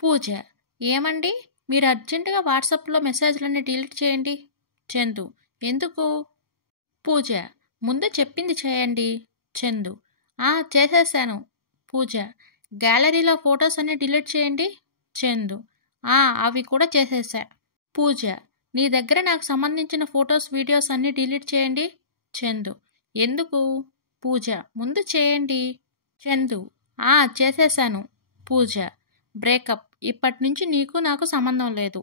పూజ. ఏమండి? మీరు అర్జెంటుగా వాట్సాప్‌లో మెసేజ్‌లన్నీ డిలీట్ చేయండి. చందు. ఎందుకు? పూజ. ముందు చెప్పింది చేయండి. చందు. చేసేశాను. పూజ. గ్యాలరీలో ఫోటోస్ అన్నీ డిలీట్ చేయండి. చందు. అవి కూడా చేసేశా. పూజ. నీ దగ్గర నాకు సంబంధించిన ఫోటోస్, వీడియోస్ అన్నీ డిలీట్ చేయండి. చందు. ఎందుకు? పూజ. ముందు చేయండి. చందు. చేసేశాను. పూజ. బ్రేకప్. ఇప్పటినుంచి నీకు నాకు సంబంధం లేదు.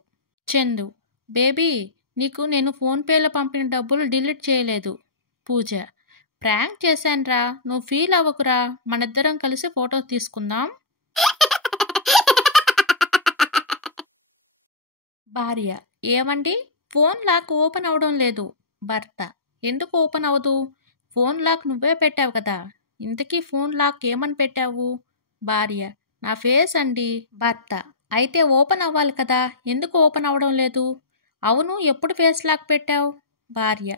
చందు. బేబీ, నీకు నేను ఫోన్‌పేలో పంపిన డబ్బులు డిలీట్ చేయలేదు. పూజ. ప్రాంక్ చేశానురా, నువ్వు ఫీల్ అవ్వకురా, మనిద్దరం కలిసి ఫోటో తీసుకుందాం. భార్య. ఏమండి? ఫోన్ లాక్ ఓపెన్ అవడం లేదు. భర్త. ఎందుకు ఓపెన్ అవ్వదు? ఫోన్ లాక్ నువ్వే పెట్టావు కదా. ఇంతకీ ఫోన్ లాక్ ఏమని పెట్టావు? భార్య. నా ఫేస్ అండి. భర్త. అయితే ఓపెన్ అవ్వాలి కదా, ఎందుకు ఓపెన్ అవ్వడం లేదు? అవును, ఎప్పుడు ఫేస్ లాక్ పెట్టావు? భార్య.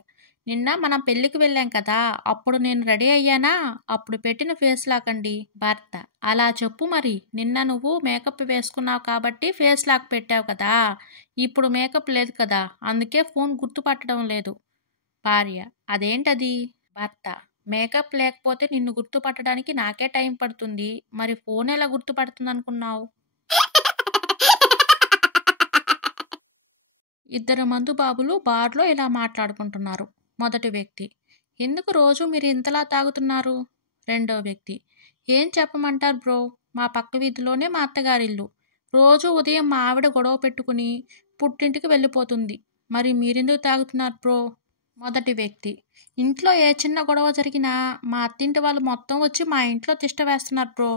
నిన్న మనం పెళ్ళికి వెళ్ళాం కదా, అప్పుడు నేను రెడీ అయ్యానా, అప్పుడు పెట్టిన ఫేస్ లాక్ అండి. భర్త. అలా చెప్పు మరి. నిన్న నువ్వు మేకప్ వేసుకున్నావు కాబట్టి ఫేస్ లాక్ పెట్టావు కదా, ఇప్పుడు మేకప్ లేదు కదా, అందుకే ఫోన్ గుర్తుపట్టడం లేదు. భార్య. అదేంటది? భర్త. మేకప్ లేకపోతే నిన్ను గుర్తుపట్టడానికి నాకే టైం పడుతుంది, మరి ఫోన్ ఎలా గుర్తుపడుతుంది అనుకున్నావు? ఇద్దరు మందుబాబులు బార్లో ఇలా మాట్లాడుకుంటున్నారు. మొదటి వ్యక్తి. ఎందుకు రోజు మీరు ఇంతలా తాగుతున్నారు? రెండో వ్యక్తి. ఏం చెప్పమంటారు బ్రో, మా పక్క వీధిలోనే మా అత్తగారిల్లు. రోజు ఉదయం మా ఆవిడ గొడవ పెట్టుకుని పుట్టింటికి వెళ్ళిపోతుంది. మరి మీరెందుకు తాగుతున్నారు బ్రో? మొదటి వ్యక్తి. ఇంట్లో ఏ చిన్న గొడవ జరిగినా మా అత్తింటి వాళ్ళు మొత్తం వచ్చి మా ఇంట్లో తిష్ట వేస్తున్నారు బ్రో.